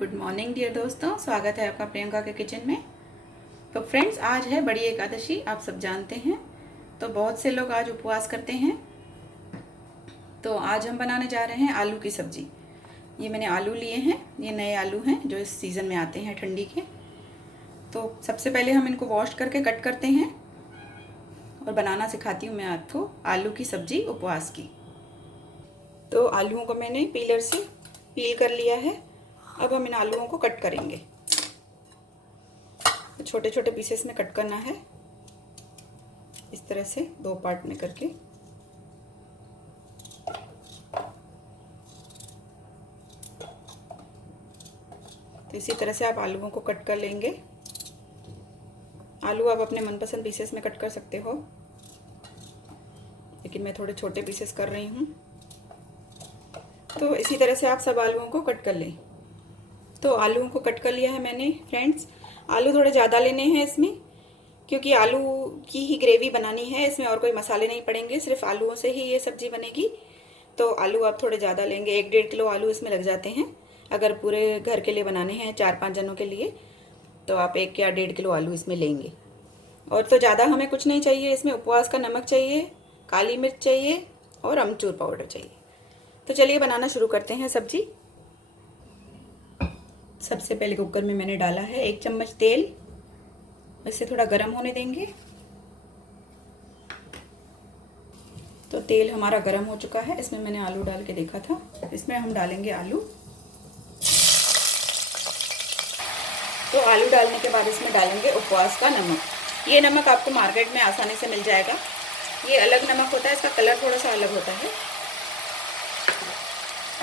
Good morning dear दोस्तों, स्वागत है आपका प्रियंका के किचन में। तो फ्रेंड्स, आज है बड़ी एकादशी, आप सब जानते हैं। तो बहुत से लोग आज उपवास करते हैं। तो आज हम बनाने जा रहे हैं आलू की सब्जी। ये मैंने आलू लिए हैं, ये नए आलू हैं जो इस सीज़न में आते हैं ठंडी के। तो सबसे पहले हम इनको वॉश करके कट करते हैं और बनाना सिखाती हूँ मैं आपको आलू की सब्जी उपवास की। तो आलूओं को मैंने पीलर से पील कर लिया है। अब हम इन आलूओं को कट करेंगे। छोटे छोटे पीसेस में कट करना है, इस तरह से 2 पार्ट में करके। तो इसी तरह से आप आलूओं को कट कर लेंगे। आलू आप अपने मनपसंद पीसेस में कट कर सकते हो, लेकिन मैं थोड़े छोटे पीसेस कर रही हूँ। तो इसी तरह से आप सब आलूओं को कट कर लें। तो आलूओं को कट कर लिया है मैंने। फ्रेंड्स, आलू थोड़े ज़्यादा लेने हैं इसमें, क्योंकि आलू की ही ग्रेवी बनानी है, इसमें और कोई मसाले नहीं पड़ेंगे, सिर्फ आलूओं से ही ये सब्ज़ी बनेगी। तो आलू आप थोड़े ज़्यादा लेंगे, 1-1.5 किलो आलू इसमें लग जाते हैं। अगर पूरे घर के लिए बनाने हैं, 4-5 जनों के लिए, तो आप 1 या 1.5 किलो आलू इसमें लेंगे। और तो ज़्यादा हमें कुछ नहीं चाहिए इसमें। उपवास का नमक चाहिए, काली मिर्च चाहिए और अमचूर पाउडर चाहिए। तो चलिए बनाना शुरू करते हैं सब्जी। सबसे पहले कुकर में मैंने डाला है 1 चम्मच तेल। इसे थोड़ा गर्म होने देंगे। तो तेल हमारा गर्म हो चुका है, इसमें मैंने आलू डाल के देखा था। इसमें हम डालेंगे आलू। तो आलू डालने के बाद इसमें डालेंगे उपवास का नमक। ये नमक आपको मार्केट में आसानी से मिल जाएगा। ये अलग नमक होता है, इसका कलर थोड़ा सा अलग होता है।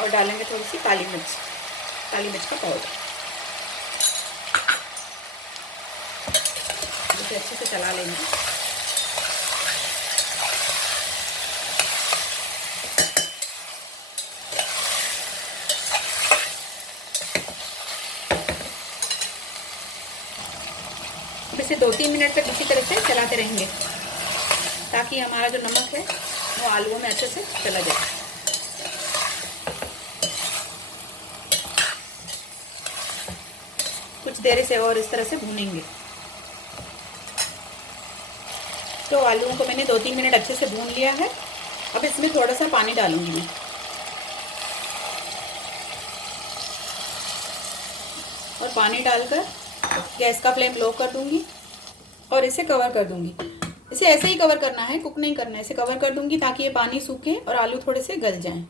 और डालेंगे थोड़ी सी काली मिर्च का पाउडर। इसे अच्छे से चला लेंगे। अब इसे 2-3 मिनट तक इसी तरह से चलाते रहेंगे, ताकि हमारा जो नमक है वो आलूओं में अच्छे से चला जाए। कुछ देर से और इस तरह से भूनेंगे। तो आलूओं को मैंने 2-3 मिनट अच्छे से भून लिया है। अब इसमें थोड़ा सा पानी डालूंगी मैं। और पानी डालकर गैस का फ्लेम लो कर दूंगी और इसे कवर कर दूंगी। इसे ऐसे ही कवर करना है, कुक नहीं करना है। इसे कवर कर दूंगी ताकि ये पानी सूखे और आलू थोड़े से गल जाएं।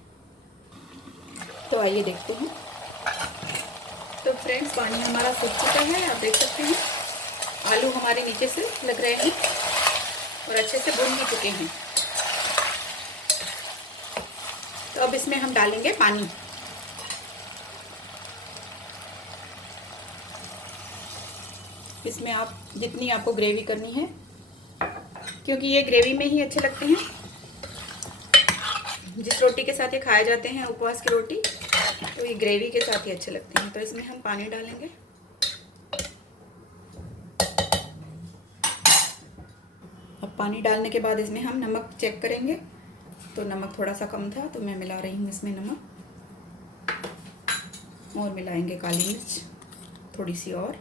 तो आइए देखते हैं। तो फ्रेंड्स, पानी हमारा सूख चुका है, आप देख सकते हैं। आलू हमारे नीचे से लग रहे हैं और अच्छे से भून भी चुके हैं। तो अब इसमें हम डालेंगे पानी। इसमें आप जितनी आपको ग्रेवी करनी है, क्योंकि ये ग्रेवी में ही अच्छे लगते हैं। जिस रोटी के साथ ये खाए जाते हैं, उपवास की रोटी, तो ये ग्रेवी के साथ ही अच्छे लगते हैं। तो इसमें हम पानी डालेंगे। अब पानी डालने के बाद इसमें हम नमक चेक करेंगे। तो नमक थोड़ा सा कम था, तो मैं मिला रही हूँ इसमें नमक। और मिलाएंगे काली मिर्च थोड़ी सी और।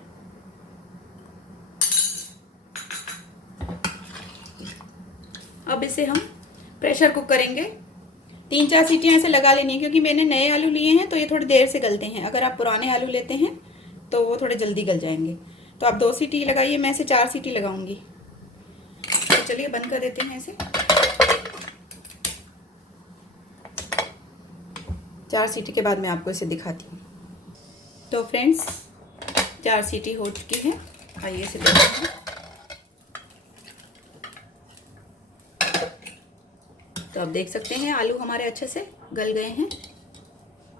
अब इसे हम प्रेशर कुक करेंगे। 3-4 सीटियाँ ऐसे लगा लेनी है, क्योंकि मैंने नए आलू लिए हैं तो ये थोड़ी देर से गलते हैं। अगर आप पुराने आलू लेते हैं तो वो थोड़े जल्दी गल जाएंगे। तो आप 2 सीटी लगाइए, मैं इसे 4 सीटी लगाऊंगी। तो चलिए बंद कर देते हैं इसे। 4 सीटी के बाद मैं आपको इसे दिखाती हूँ। तो फ्रेंड्स, 4 सीटी हो चुकी है। आइए इसे देखते हैं। तो आप देख सकते हैं आलू हमारे अच्छे से गल गए हैं।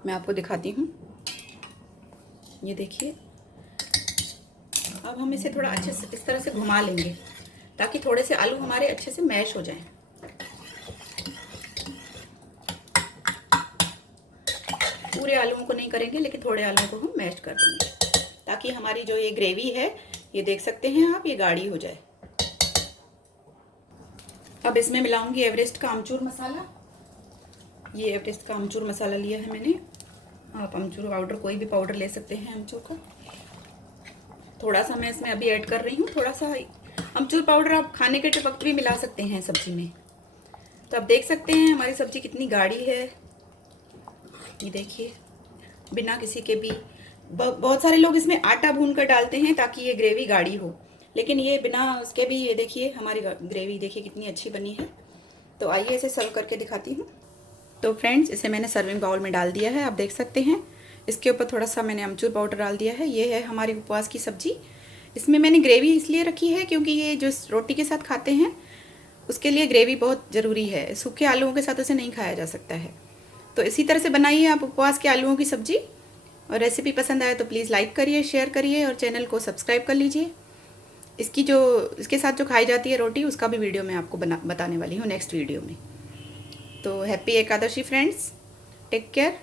मैं आपको दिखाती हूँ, ये देखिए। अब हम इसे थोड़ा अच्छे से इस तरह से घुमा लेंगे, ताकि थोड़े से आलू हमारे अच्छे से मैश हो जाएं। पूरे आलूओं को नहीं करेंगे, लेकिन थोड़े आलूओं को हम मैश कर देंगे, ताकि हमारी जो ये ग्रेवी है, ये देख सकते हैं आप, ये गाढ़ी हो जाए। अब इसमें मिलाऊंगी एवरेस्ट का आमचूर मसाला। ये एवरेस्ट का आमचूर मसाला लिया है मैंने। आप अमचूर पाउडर कोई भी पाउडर ले सकते हैं अमचूर का। थोड़ा सा मैं इसमें अभी ऐड कर रही हूँ, थोड़ा सा अमचूर पाउडर आप खाने के वक्त भी मिला सकते हैं सब्जी में। तो आप देख सकते हैं हमारी सब्जी कितनी गाढ़ी है, ये देखिए, बिना किसी के भी। बहुत सारे लोग इसमें आटा भून कर डालते हैं ताकि ये ग्रेवी गाढ़ी हो, लेकिन ये बिना उसके भी, ये देखिए हमारी ग्रेवी देखिए कितनी अच्छी बनी है। तो आइए इसे सर्व करके दिखाती हूँ। तो फ्रेंड्स, इसे मैंने सर्विंग बाउल में डाल दिया है, आप देख सकते हैं। इसके ऊपर थोड़ा सा मैंने अमचूर पाउडर डाल दिया है। ये है हमारी उपवास की सब्जी। इसमें मैंने ग्रेवी इसलिए रखी है क्योंकि ये जो रोटी के साथ खाते हैं उसके लिए ग्रेवी बहुत ज़रूरी है। सूखे आलूओं के साथ उसे नहीं खाया जा सकता है। तो इसी तरह से बनाइए आप उपवास के आलूओं की सब्जी। और रेसिपी पसंद आए तो प्लीज़ लाइक करिए, शेयर करिए और चैनल को सब्सक्राइब कर लीजिए। इसके साथ जो खाई जाती है रोटी, उसका भी वीडियो मैं आपको बताने वाली हूँ नेक्स्ट वीडियो में। तो happy Ekadashi friends, take care.